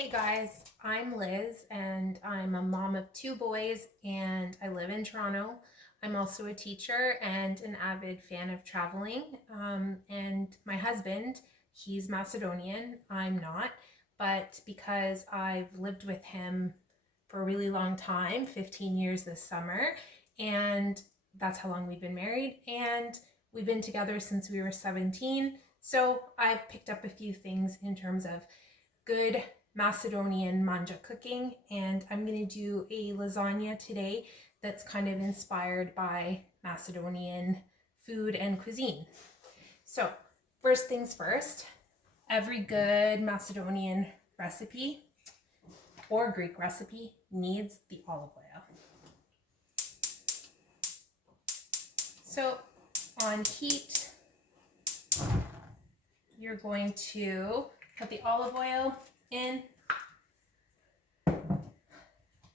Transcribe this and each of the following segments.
Hey guys, I'm Liz and I'm a mom of two boys and I live in Toronto. I'm also a teacher and an avid fan of traveling. And my husband, he's Macedonian, I'm not, but because I've lived with him for a really long time, 15 years this summer, and that's how long we've been married, and we've been together since we were 17. So I've picked up a few things in terms of good Macedonian manja cooking, and I'm going to do a lasagna today that's kind of inspired by Macedonian food and cuisine. So first things first, every good Macedonian recipe or Greek recipe needs the olive oil. So on heat, you're going to put the olive oil in.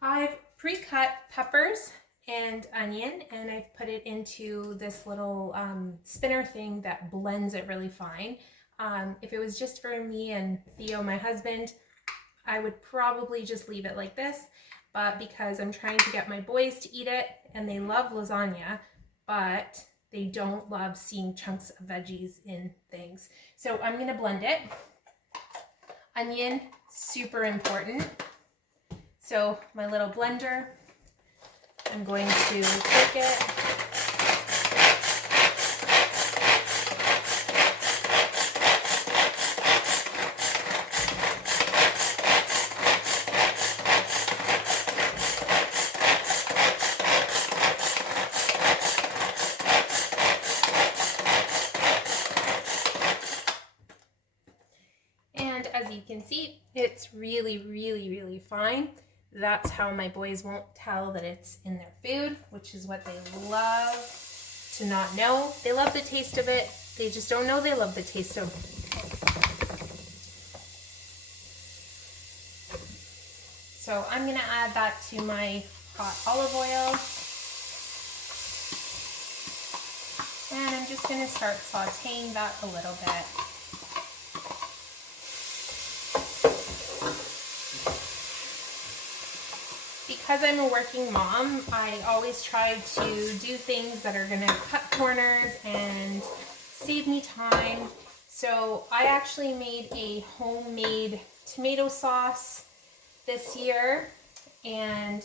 I've pre-cut peppers and onion, and I've put it into this little spinner thing that blends it really fine. If it was just for me and Theo, my husband, I would probably just leave it like this, but because I'm trying to get my boys to eat it, and they love lasagna, but they don't love seeing chunks of veggies in things. So I'm gonna blend it. Onion, super important. So my little blender, I'm going to take it. And as you can see, it's really fine. That's how my boys won't tell that it's in their food, which is what they love to not know. They love the taste of it. They just don't know they love the taste of it. So I'm gonna add that to my hot olive oil. And I'm just gonna start sauteing that a little bit. Because I'm a working mom, I always try to do things that are gonna cut corners and save me time. So I actually made a homemade tomato sauce this year, and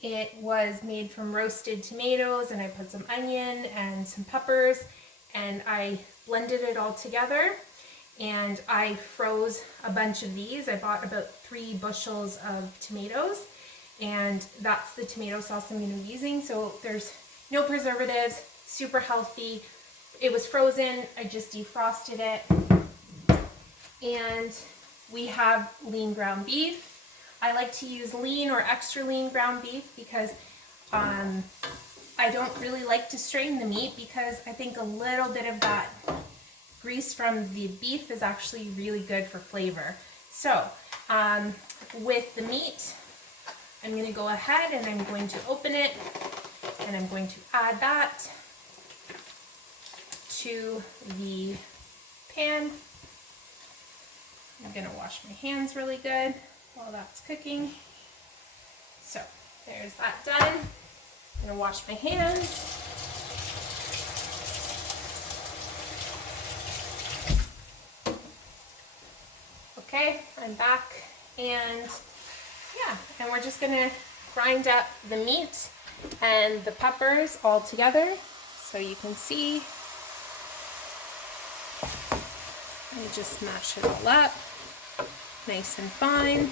it was made from roasted tomatoes, and I put some onion and some peppers, and I blended it all together, and I froze a bunch of these. I bought about 3 bushels of tomatoes, and that's the tomato sauce I'm going to be using. So there's no preservatives, super healthy. It was frozen, I just defrosted it. And we have lean ground beef. I like to use lean or extra lean ground beef because I don't really like to strain the meat, because I think a little bit of that grease from the beef is actually really good for flavor. So with the meat, I'm going to go ahead and I'm going to open it, and I'm going to add that to the pan. I'm going to wash my hands really good while that's cooking. So there's that done. I'm going to wash my hands. Okay, I'm back, and yeah, and we're just gonna grind up the meat and the peppers all together. So you can see, I just smash it all up, nice and fine.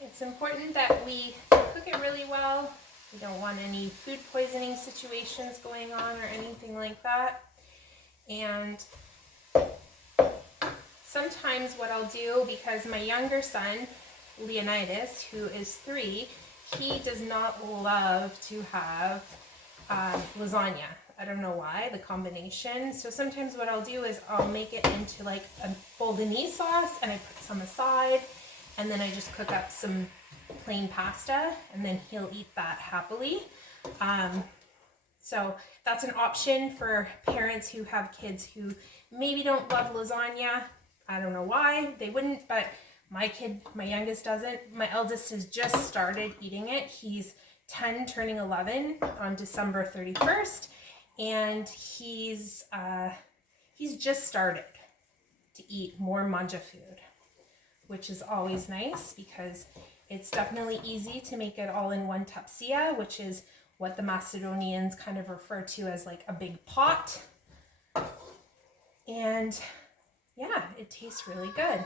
It's important that we cook it really well. We don't want any food poisoning situations going on or anything like that. And sometimes what I'll do, because my younger son, Leonidas, who is 3, he does not love to have lasagna. I don't know why, the combination. So sometimes what I'll do is I'll make it into like a bolognese sauce, and I put some aside, and then I just cook up some plain pasta, and then he'll eat that happily. So that's an option for parents who have kids who maybe don't love lasagna. I don't know why they wouldn't, but my kid, my youngest doesn't. My eldest has just started eating it. He's 10 turning 11 on December 31st, and he's just started to eat more manja food, which is always nice because it's definitely easy to make it all in one tapsia, which is what the Macedonians kind of refer to as like a big pot. And yeah, it tastes really good.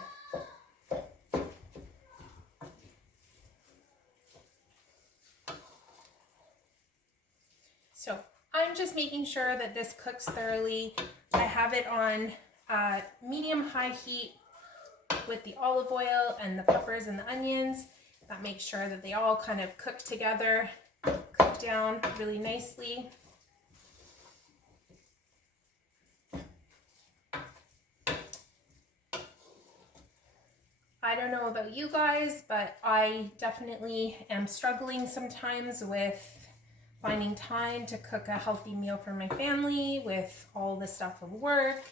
So I'm just making sure that this cooks thoroughly. I have it on medium-high heat with the olive oil and the peppers and the onions. That makes sure that they all kind of cook together, cook down really nicely. I don't know about you guys, but I definitely am struggling sometimes with finding time to cook a healthy meal for my family with all the stuff of work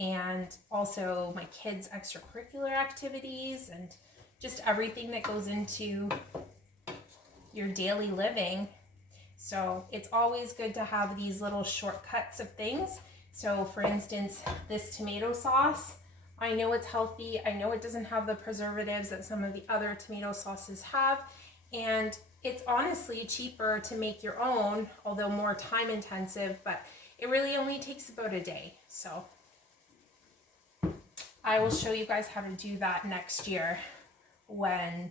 and also my kids' extracurricular activities and just everything that goes into your daily living. So it's always good to have these little shortcuts of things. So for instance, this tomato sauce, I know it's healthy. I know it doesn't have the preservatives that some of the other tomato sauces have. And it's honestly cheaper to make your own, although more time intensive, but it really only takes about a day. So I will show you guys how to do that next year when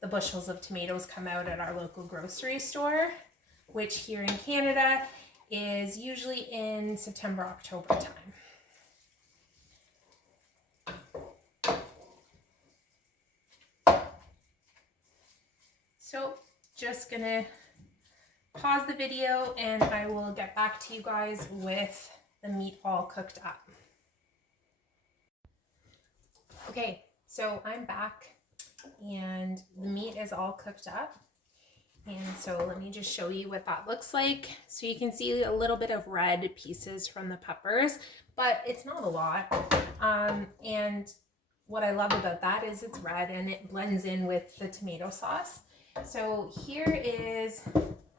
the bushels of tomatoes come out at our local grocery store, which here in Canada is usually in September, October time. So just gonna pause the video and I will get back to you guys with the meat all cooked up. Okay, so I'm back and the meat is all cooked up. And so let me just show you what that looks like. So you can see a little bit of red pieces from the peppers, but it's not a lot. And what I love about that is it's red and it blends in with the tomato sauce. So here is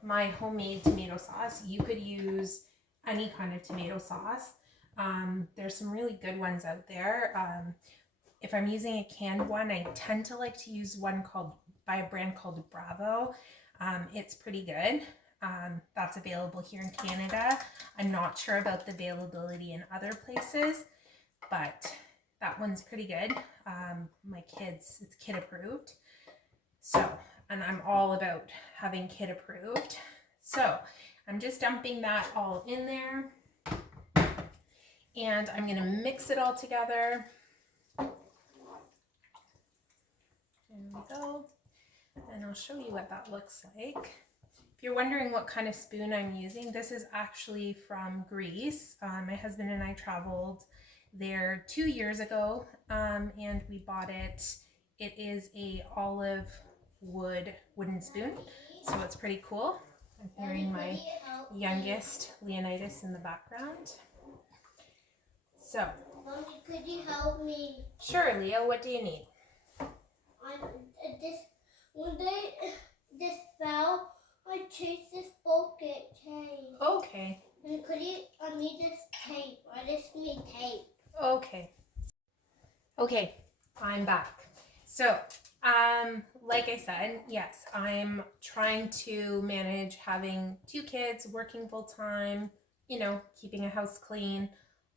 my homemade tomato sauce. You could use any kind of tomato sauce. There's some really good ones out there. If I'm using a canned one, I tend to like to use one by a brand called Bravo. It's pretty good. That's available here in Canada. I'm not sure about the availability in other places, but that one's pretty good. It's kid approved. So, and I'm all about having kid approved. So I'm just dumping that all in there and I'm gonna mix it all together. There we go. And I'll show you what that looks like. If you're wondering what kind of spoon I'm using, this is actually from Greece. My husband and I traveled there 2 years ago and we bought it. It is a olive wooden spoon, so it's pretty cool. I'm hearing my youngest Leonidas in the background. So, Mommy, could you help me? Sure, Leo. What do you need? This fell, I chased this bucket came. Okay. And I need this tape. I just need tape. Okay. Okay, I'm back. So, like I said, yes, I'm trying to manage having 2 kids, working full time, keeping a house clean,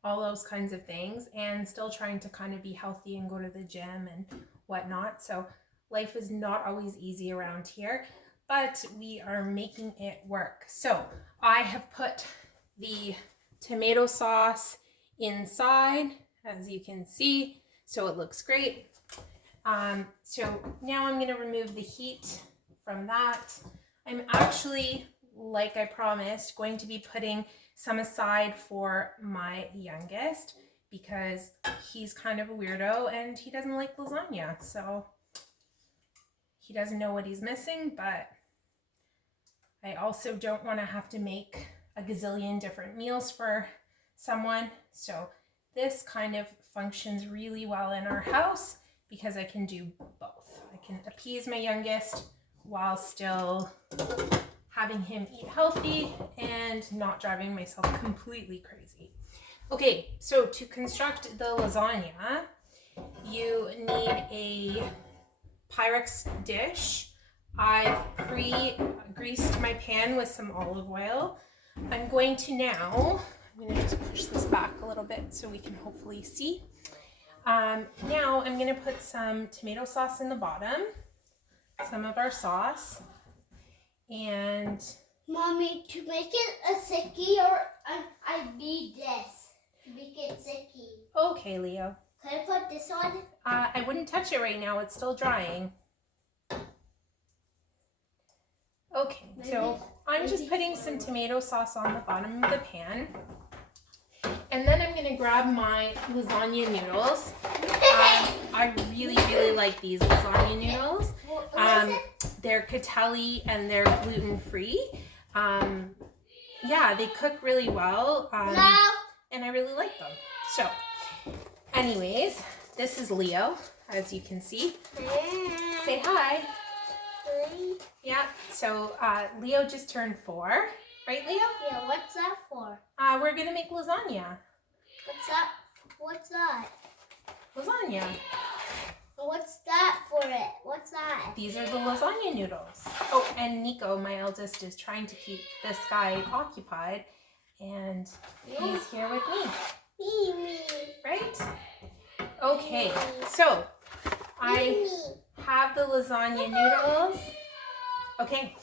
all those kinds of things, and still trying to kind of be healthy and go to the gym and whatnot. So life is not always easy around here, but we are making it work. So I have put the tomato sauce inside, as you can see, so it looks great. So now I'm going to remove the heat from that. I'm actually, like I promised, going to be putting some aside for my youngest because he's kind of a weirdo and he doesn't like lasagna. So he doesn't know what he's missing, but I also don't want to have to make a gazillion different meals for someone. So this kind of functions really well in our house because I can do both. I can appease my youngest while still having him eat healthy and not driving myself completely crazy. Okay, so to construct the lasagna, you need a Pyrex dish. I've pre-greased my pan with some olive oil. I'm going to just push this back a little bit so we can hopefully see. Now I'm going to put some tomato sauce in the bottom, some of our sauce, and... Mommy, to make it a sticky, I need this to make it sticky. Okay, Leo. Can I put this on? I wouldn't touch it right now. It's still drying. Okay, so I'm just putting some tomato sauce on the bottom of the pan. And then I'm going to grab my lasagna noodles. I really, really like these lasagna noodles. They're Catelli and they're gluten-free. Yeah, they cook really well. And I really like them. So, anyways, this is Leo, as you can see. Say hi. Yeah, so Leo just turned 4. Right, Leo? Yeah, what's that for? We're going to make lasagna. What's that? Lasagna. What's that for it? What's that? These are the lasagna noodles. Oh, and Nico, my eldest, is trying to keep this guy occupied. And he's here with me. Me. Right? Okay, so I have the lasagna noodles. Okay,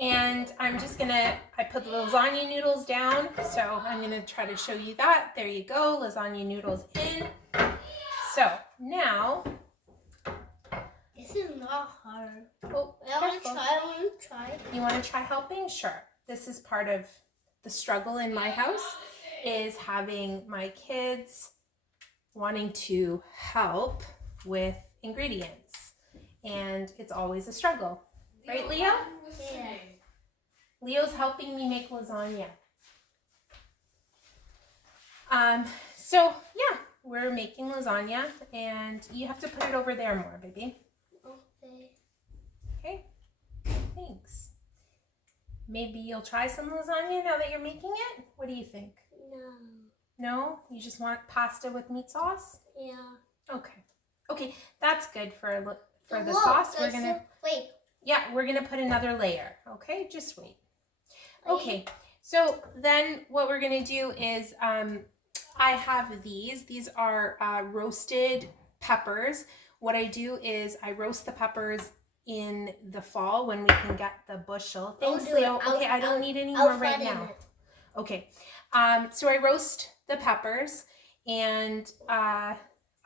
and I'm just gonna, I put the lasagna noodles down, so I'm gonna try to show you that. There you go, lasagna noodles in. So now, this is not hard. Oh, I want to try. You want to try helping? Sure. This is part of the struggle in my house, is having my kids wanting to help with ingredients. And it's always a struggle. Right, Leo? Yeah. Leo's helping me make lasagna. So yeah, we're making lasagna and you have to put it over there more, baby. Okay. Okay, thanks. Maybe you'll try some lasagna now that you're making it? What do you think? No. No? You just want pasta with meat sauce? Yeah. Okay. Okay, that's good for the sauce. We're gonna wait. Yeah, we're gonna put another layer. Okay, just wait. Okay, so then what we're gonna do is I have these. These are roasted peppers. What I do is I roast the peppers in the fall when we can get the bushel. Thanks, Leo. Okay, I don't need any more right now. Okay, so I roast the peppers and I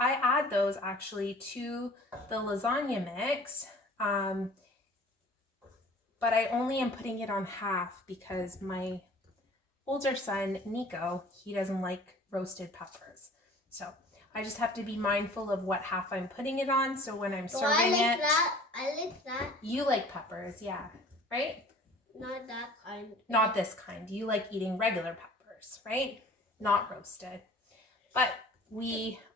add those actually to the lasagna mix. But I only am putting it on half because my older son, Nico, he doesn't like roasted peppers. So I just have to be mindful of what half I'm putting it on. So when I'm serving I like it. I like that. You like peppers, yeah. Right? Not that kind. Not this kind. You like eating regular peppers, right? Not roasted. But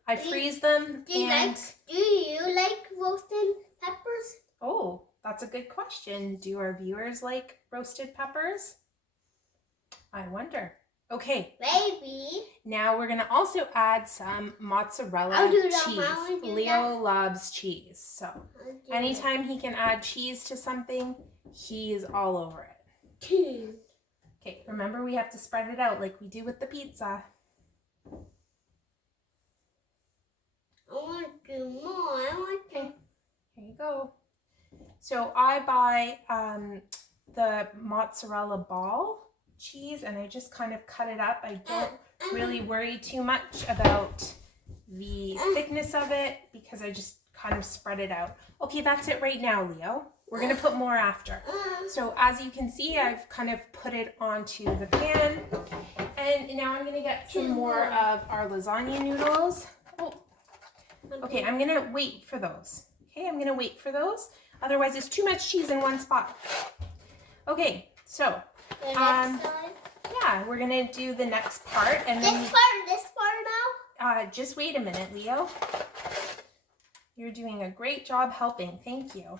I freeze them. Do you like roasted peppers? Oh, that's a good question. Do our viewers like roasted peppers? I wonder. Okay. Maybe. Now we're going to also add some mozzarella cheese. Leo loves cheese. So anytime he can add cheese to something, he is all over it. Okay, remember we have to spread it out like we do with the pizza. I want to do more. Okay, here you go. So I buy the mozzarella ball cheese and I just kind of cut it up. I don't really worry too much about the thickness of it because I just kind of spread it out. Okay, that's it right now, Leo. We're going to put more after. So as you can see, I've kind of put it onto the pan. And now I'm going to get some more of our lasagna noodles. Oh. Okay, I'm going to wait for those. Okay, I'm going to wait for those. Otherwise, it's too much cheese in one spot. Okay, So, The next one. yeah, we're gonna do the next part, and This then part now? just wait a minute, Leo. You're doing a great job helping. Thank you.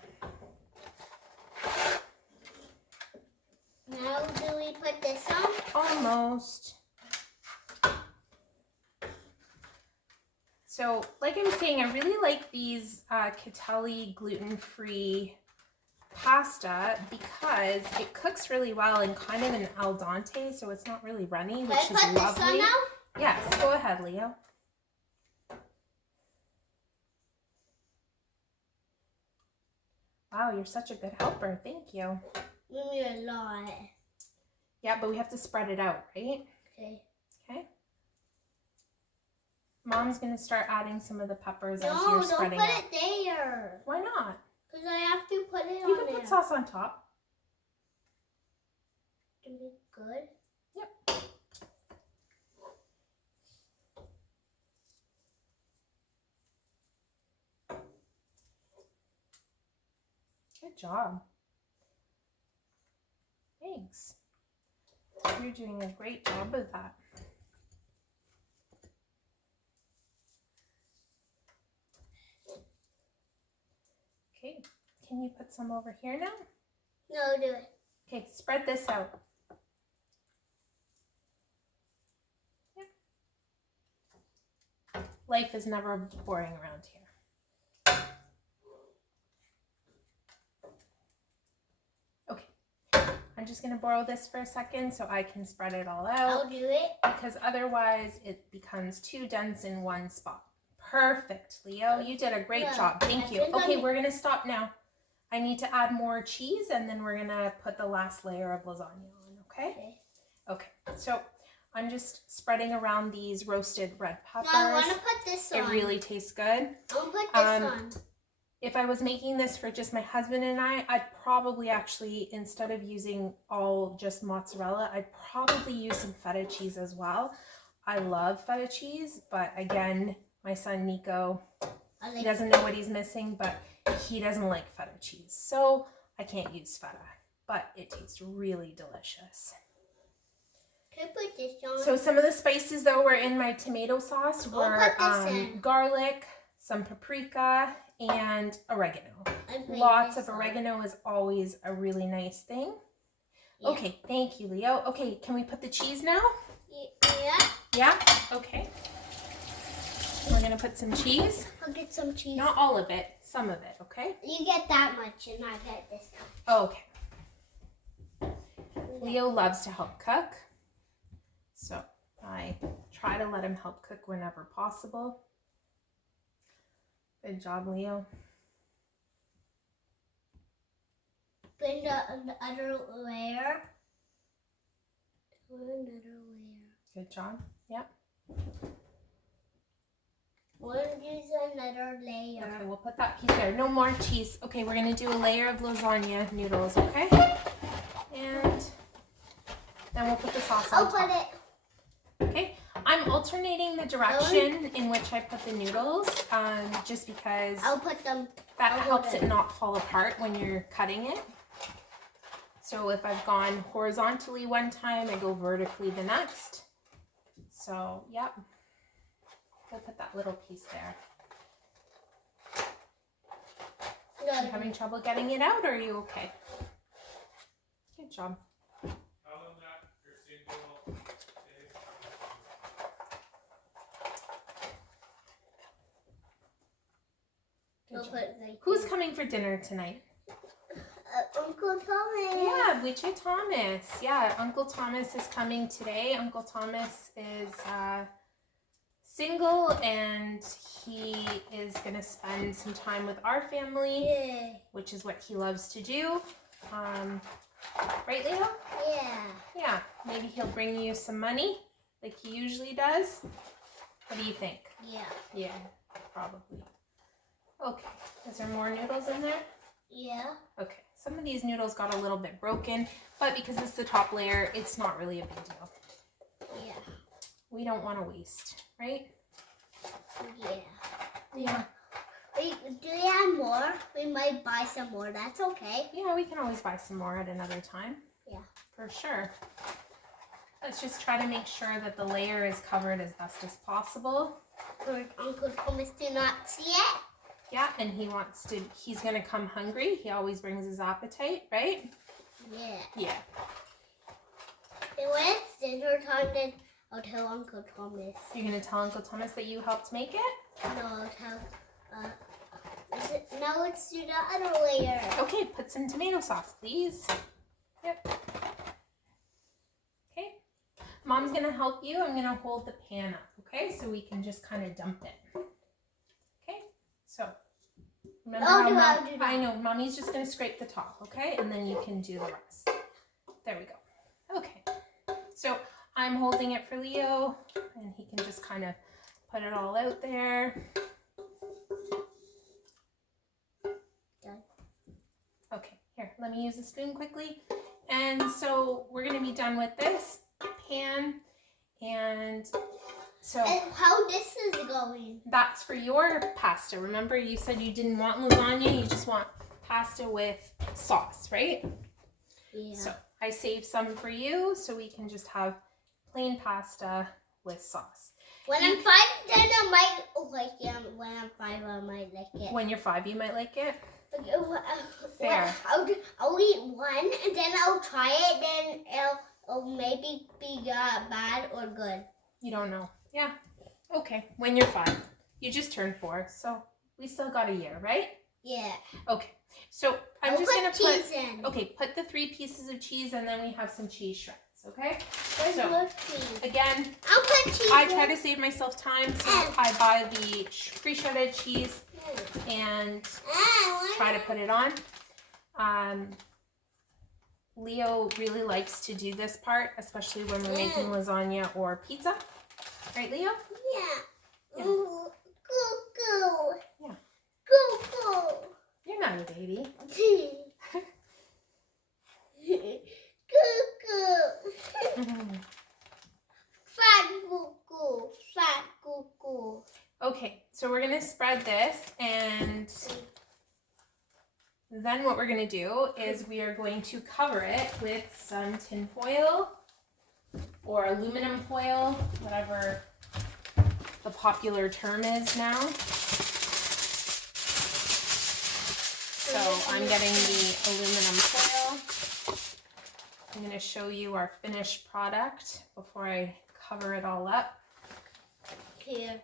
Now do we put this on? Almost. So, like I'm saying, I really like these Catelli gluten-free pasta because it cooks really well and kind of an al dente, so it's not really runny, which Can I is put lovely. this on now? Yes, go ahead, Leo. Wow, you're such a good helper. Thank you. Give me a lot. Yeah, but we have to spread it out, right? Okay. Okay. Mom's going to start adding some of the peppers as No, you're spreading don't out. put it there. Why not? Because I have to put it You on can there. put sauce on top. To be good. Yep. Good job. Thanks. You're doing a great job of that. Okay, can you put some over here now? No, do it. Okay, spread this out. Yeah. Life is never boring around here. Okay, I'm just gonna borrow this for a second so I can spread it all out. I'll do it. Because otherwise it becomes too dense in one spot. Perfect, Leo. You did a great job. Thank you. Okay, we're going to stop now. I need to add more cheese and then we're going to put the last layer of lasagna on, okay? Okay, so I'm just spreading around these roasted red peppers. No, I want to put this on. It really tastes good. I'll put this on. If I was making this for just my husband and I'd probably actually, instead of using all just mozzarella, I'd probably use some feta cheese as well. I love feta cheese, but again, my son Nico, he doesn't know what he's missing, but he doesn't like feta cheese. So I can't use feta, but it tastes really delicious. Can I put this on? So some of the spices though were in my tomato sauce were garlic, some paprika, and oregano. Lots of oregano is always a really nice thing. Yeah. Okay, thank you, Leo. Okay, can we put the cheese now? Yeah. Yeah? Okay. We're going to put some cheese. I'll get some cheese. Not all of it, some of it, okay? You get that much and I get this much. Okay. Leo loves to help cook, so I try to let him help cook whenever possible. Good job, Leo. Put the other layer. Another layer. Good job. Yep. We'll use another layer. Okay, we'll put that piece there. No more cheese. Okay, we're going to do a layer of lasagna noodles, okay? And then we'll put the sauce on top. I'll put it. Okay. I'm alternating the direction in which I put the noodles, just because I'll put them. that helps it not fall apart when you're cutting it. So if I've gone horizontally one time, I go vertically the next. So, yep. I'll put that little piece there. Are you having trouble getting it out, or are you okay? Good job. Good job. Who's coming for dinner tonight? Uncle Thomas. Yeah, Lucia Thomas. Yeah, Uncle Thomas is coming today. Uncle Thomas is single and he is going to spend some time with our family, which is what he loves to do. Right, Leo? Yeah. Yeah, maybe he'll bring you some money like he usually does. What do you think? Yeah. Yeah, probably. Okay, is there more noodles in there? Yeah. Okay, some of these noodles got a little bit broken, but because it's the top layer, it's not really a big deal. Yeah. We don't want to waste, right? Yeah. Yeah. Do we have more? We might buy some more. That's okay. Yeah, we can always buy some more at another time. Yeah. for sure. Let's just try to make sure that the layer is covered as best as possible. For Uncle Thomas to not see it. Yeah, and he's gonna come hungry. He always brings his appetite, right? Yeah. Yeah. And when it's dinner time, then I'll tell Uncle Thomas. You're gonna tell Uncle Thomas that you helped make it? No, I'll tell, now let's do the other layer. Okay, put some tomato sauce, please. Yep. Okay. Mom's gonna help you. I'm gonna hold the pan up, okay? So we can just kind of dump it. Okay, so remember I'll do that. I know, Mommy's just gonna scrape the top, okay? And then you can do the rest. There we go. Okay, so I'm holding it for Leo, and he can just kind of put it all out there. Done. Okay, here, let me use a spoon quickly. And so we're gonna be done with this pan, and so And how this is going? that's for your pasta. Remember, you said you didn't want lasagna, you just want pasta with sauce, right? Yeah. So I saved some for you, so we can just have plain pasta with sauce. When I'm 5, then I might like it. When I'm 5, I might like it. When you're 5, you might like it. Fair. I'll eat one, and then I'll try it. Then it'll maybe be bad or good. You don't know. Yeah. Okay. When you're 5. You just turned 4, so we still got a year, right? Yeah. Okay. So I'm I'll just gonna put cheese in. Okay, put the 3 pieces of cheese, and then we have some cheese shreds. Okay. Where's So your cheese? again, I'll put cheese. I try to save myself time, so I buy the pre-shredded cheese and try to put it on. Leo really likes to do this part, especially when we're making lasagna or pizza. Right, Leo? Yeah. Yeah. Ooh, go. Yeah. Go. You're not a baby. Go. Fat goo. Okay, so we're gonna spread this, and then what we're gonna do is we are going to cover it with some tin foil or aluminum foil, whatever the popular term is now. So I'm getting the aluminum foil. I'm going to show you our finished product before I cover it all up. Here.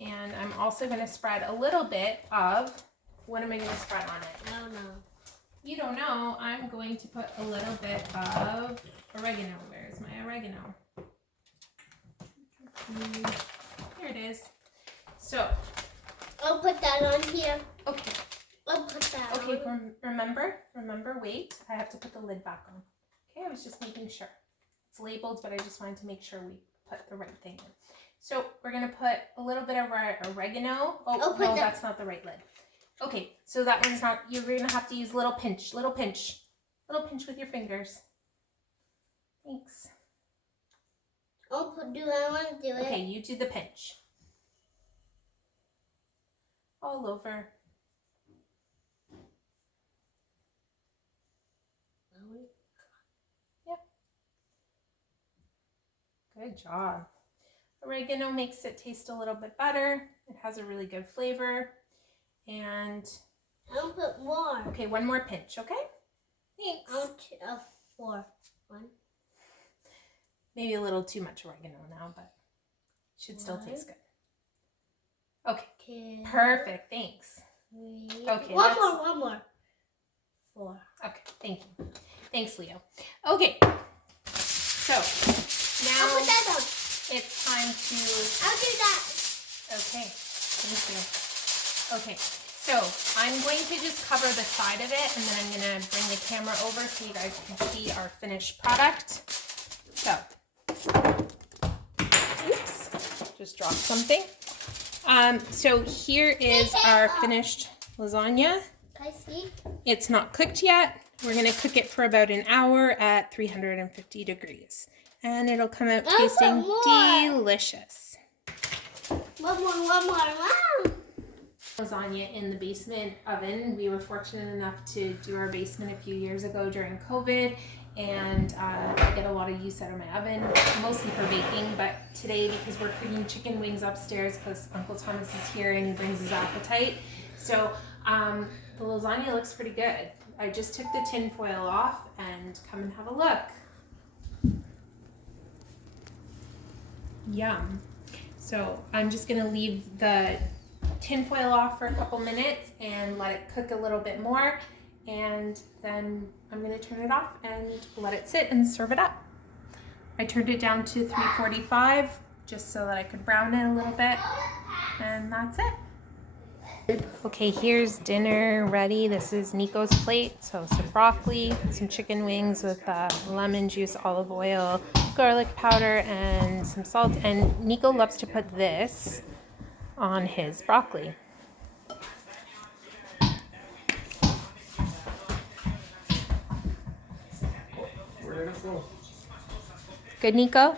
And I'm also going to spread a little bit of, what am I going to spread on it? I don't know. You don't know. I'm going to put a little bit of oregano. Where's my oregano? Here it is. So. I'll put that on here. Okay. I'll put that on. Okay, remember, wait. I have to put the lid back on. Okay, I was just making sure. It's labeled, but I just wanted to make sure we put the right thing in. So we're going to put a little bit of our oregano. Oh, no, that's not the right lid. Okay, so that one's not, you're going to have to use little pinch with your fingers. Thanks. Do I want to do it? Okay, you do the pinch. All over. Yep. Good job. Oregano makes it taste a little bit better. It has a really good flavor. And I'll put more. okay, one more pinch, okay? Thanks. I'll 4. 1. Maybe a little too much oregano now, but it should still taste good. Okay. 2. Perfect. Thanks. 3. Okay. One more. 4. Okay. Thank you. Thanks, Leo. Okay. So now I'll put that on. it's time to. I'll do that. Okay. Thank you. Okay. So I'm going to just cover the side of it, and then I'm going to bring the camera over so you guys can see our finished product. So, oops, just dropped something. So here is our finished lasagna. Can I see? It's not cooked yet. We're going to cook it for about an hour at 350 degrees. And it'll come out tasting delicious. One more. Lasagna in the basement oven. We were fortunate enough to do our basement a few years ago during COVID, and I get a lot of use out of my oven, mostly for baking, but today because we're cooking chicken wings upstairs because Uncle Thomas is here and he brings his appetite. So the lasagna looks pretty good. I just took the tin foil off and come and have a look. Yum. So I'm just gonna leave the tin foil off for a couple minutes and let it cook a little bit more, and then I'm gonna turn it off and let it sit and serve it up. I turned it down to 345 just so that I could brown it a little bit, and that's it. Okay, here's dinner ready. This is Nico's plate. So some broccoli, some chicken wings with lemon juice, olive oil, garlic powder, and some salt. And Nico loves to put this on his broccoli. Good, Nico?